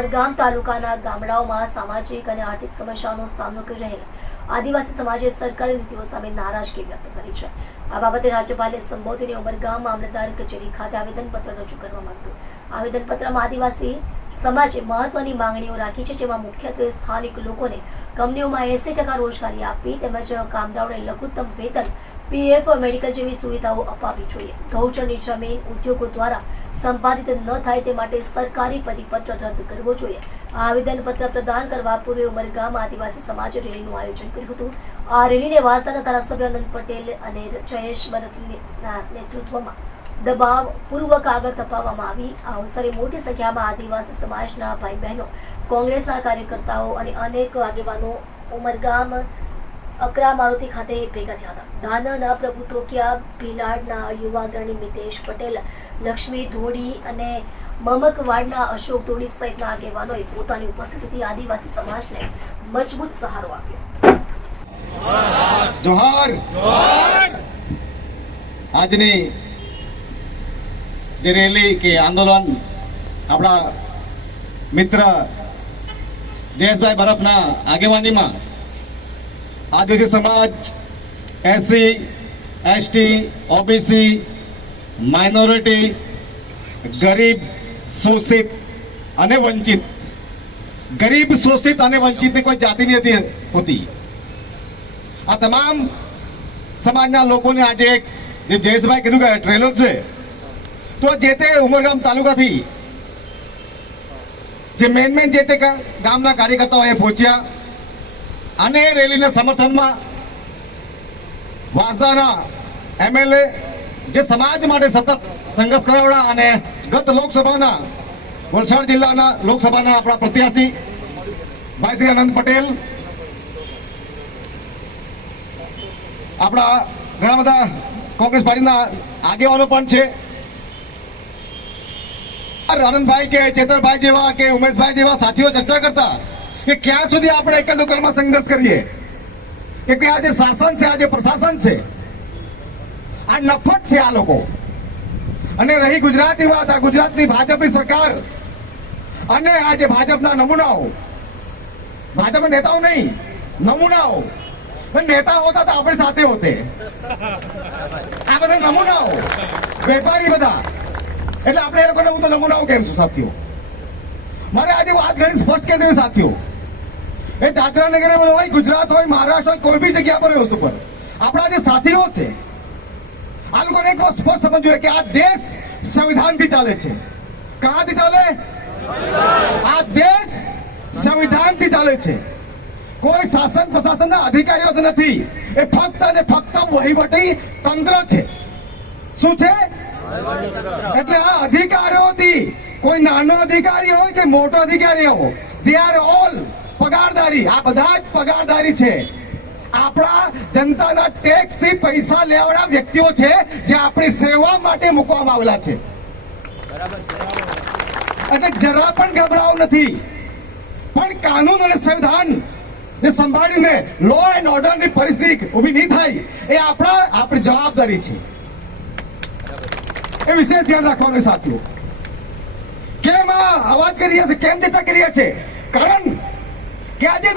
ઉમરગામ તાલુકાના ગામડાઓમાં સામાજિક અને આર્થિક સમસ્યાઓનો સામનો કરી રહેલા આદિવાસી સમાજે સરકારી નીતિઓ સામે નારાજગી વ્યક્ત કરી છે। આ બાબતે રાજ્યપાલે સંબોધીને ઉમરગામ મામલતદાર કચેરી ખાતે આવેદનપત્ર રજૂ કરવામાં આવ્યું। આવેદનપત્રમાં આદિવાસી સમાજે મહત્વની માંગણીઓ રાખી છે, જેમાં મુખ્યત્વે સ્થાનિક લોકોને કંપનીઓમાં 80% રોજગારી આપવી તેમજ કામદારોને લઘુત્તમ વેતન, પીએફ, મેડિકલ જેવી સુવિધાઓ અપાવવી જોઈએ। ગૌચરની જમીન ઉદ્યોગો દ્વારા સંપાદિત ન થાય તે માટે સરકારી પરિપત્ર રદ કરવો જોઈએ। આ આવેદનપત્ર પ્રદાન કરવા પૂર્વે ઉમરગામ આદિવાસી સમાજે રેલીનું આયોજન કર્યું હતું। આ રેલીને વાસદાના ધારાસભ્ય આનંદ પટેલ અને જયેશ ભરતના નેતૃત્વમાં દબાવપૂર્વક આગળ ધપાવવામાં આવી। આ અવસરે મોટી સંખ્યામાં આદિવાસી સમાજના ભાઈ બહેનો, કોંગ્રેસના કાર્યકર્તાઓ અને અનેક આગેવાનો ઉમરગામ અકરા મારુતિ ખાતે ભેગા થયા હતા। દાનના પ્રભુ ટોકિયા, ભીલાડના યુવા અગ્રણી મિતેશ પટેલ, લક્ષ્મી ધોડી અને મમકવાડના અશોક ધોડી સહિતના આગેવાનોએ પોતાની ઉપસ્થિતિથી આદિવાસી સમાજને મજબૂત સહારો આપ્યો। જોહાર જોહાર। આજની જે રેલી કે આંદોલન આપણા મિત્ર જયેશભાઈ બરફના આગેવાનીમાં આદિવાસી સમાજ, એસસી, એસટી, ઓબીસી, માઇનોરિટી, ગરીબ, શોષિત અને વંચિત, ગરીબ, શોષિત અને વંચિતની કોઈ જાતિ નથી હોતી। આ તમામ સમાજના લોકોને આજે જે જયેશભાઈ કીધું કે ટ્રેલર છે, તો જે તે ઉમરગામ તાલુકાથી જે મેન જે તે ગામના કાર્યકર્તાઓ એ પહોંચ્યા અને રેલીના સમર્થનમાં વાસદાના એમએલએ જે સમાજ માટે સતત સંઘર્ષ કરાવડા અને ગત લોકસભાના વલસાડ જિલ્લાના લોકસભાના આપણા પ્રત્યાશી ભાઈ શ્રી આનંદ પટેલ, આપણા ઘણા બધા કોંગ્રેસ પાર્ટીના આગેવાનો પણ છે। આનંદભાઈ કે ચેતરભાઈ જેવા કે ઉમેશભાઈ જેવા સાથીઓ ચર્ચા કરતા કે ક્યાં સુધી આપણે એક જ દુકાનમાં સંઘર્ષ કરીએ, કે આ જે શાસન છે, આ જે પ્રશાસન છે, આ નફટ છે આ લોકો। અને રહી ગુજરાતની વાત, આ ગુજરાતની ભાજપની સરકાર અને આ જે ભાજપના નમૂનાઓ, ભાજપના નેતાઓ નહીં, નમૂનાઓ, નેતા હોતા તો આપણી સાથે હોતે, આ બધા નમૂનાઓ, વેપારી બધા, એટલે આપણે એ લોકોને હું તો નમૂનાઓ કેમ છું સાથીઓ? મારે આજે વાત ઘણી સ્પષ્ટ કરી દેવી સાથીઓ, એ દાદરા નગર હોય, ગુજરાત હોય, મહારાષ્ટ્ર હોય, કોઈ બી જગ્યા પર વસ્તુ પર આપણા જે સાથીઓ છે, આ લોકોને એક વાત સ્પષ્ટ સમજવું જોઈએ કે આ દેશ સંવિધાનથી ચાલે છે। કહાથી ચાલે? આ દેશ સંવિધાનથી ચાલે છે। કોઈ શાસન પ્રશાસનના અધિકારીઓ નથી, એ ફક્ત અને ફક્ત વહીવટી તંત્ર છે। શું છે? એટલે આ અધિકારીઓથી કોઈ નાનો અધિકારી હોય કે મોટો અધિકારી હોય, દે આર ઓલ પગારદારી, આ બધા જ પગારદારી છે। આપણા જનતાના ટેક્સ થી પૈસા લેવાના વ્યક્તિઓ છે, જે આપણી સેવા માટે મૂકવામાં આવેલા છે। એટલે જરા પણ ગભરાવ નથી, પણ કાનૂન અને સંવિધાન ને સંભાળીને લો એન્ડ ઓર્ડરની પરિસ્થિતિ ઉભી નહીં થાય, એ આપણી જવાબદારી છે। એ વિશેષ ધ્યાન રાખવાનું સાથીઓ। કેમ આ અવાજ કરી રહ્યા છે, કેમ ચર્ચા કરી રહ્યા છે? કારણ કે આજે